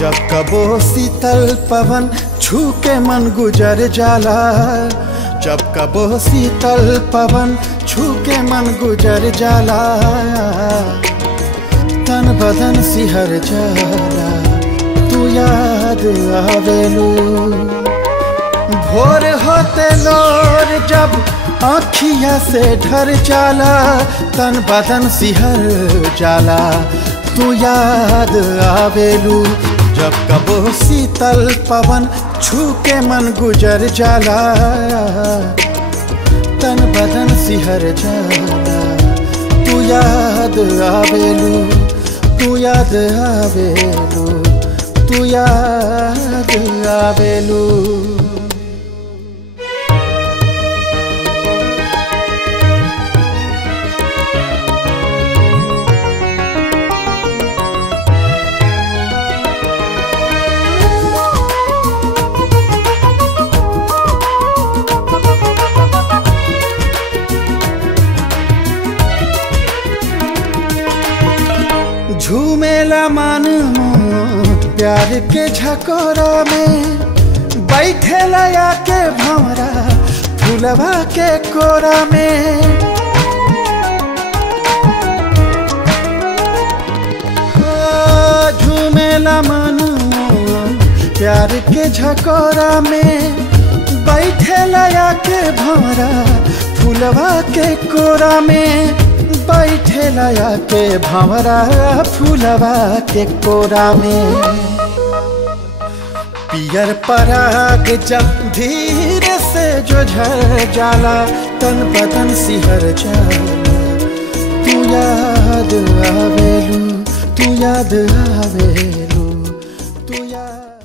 जब कबो शीतल पवन छू के मन गुजर जाला, जब कबो शीतल पवन छू के मन गुजर जाला, तन बदन सिहर जाला, तू याद आवेलू। भोर होते लोर जब आँखिया से ढर जाला, तन बदन सिहर जाला, तू याद आवेलू। जब कबो शीतल पवन छू के मन गुजर जाला, तन बदन सिहर जाला, तू याद आवेलू, तू याद आवेलू, तू याद आवेलू। झूमेला मन प्यार के झकोरा में, बैठेला आके भंवरा फूलवा के कोरा में। झूमेला मन प्यार के झकोरा में, बैठेला आके भंवरा फूलवा के कोरा में। बैठे लया के भंवरा फूलवा के कोरा में। पियर पराग जब धीरे से जो झर जाला, तन बदन सिहर जाला, तू याद आवेलू, तू याद आवेलू, तू याद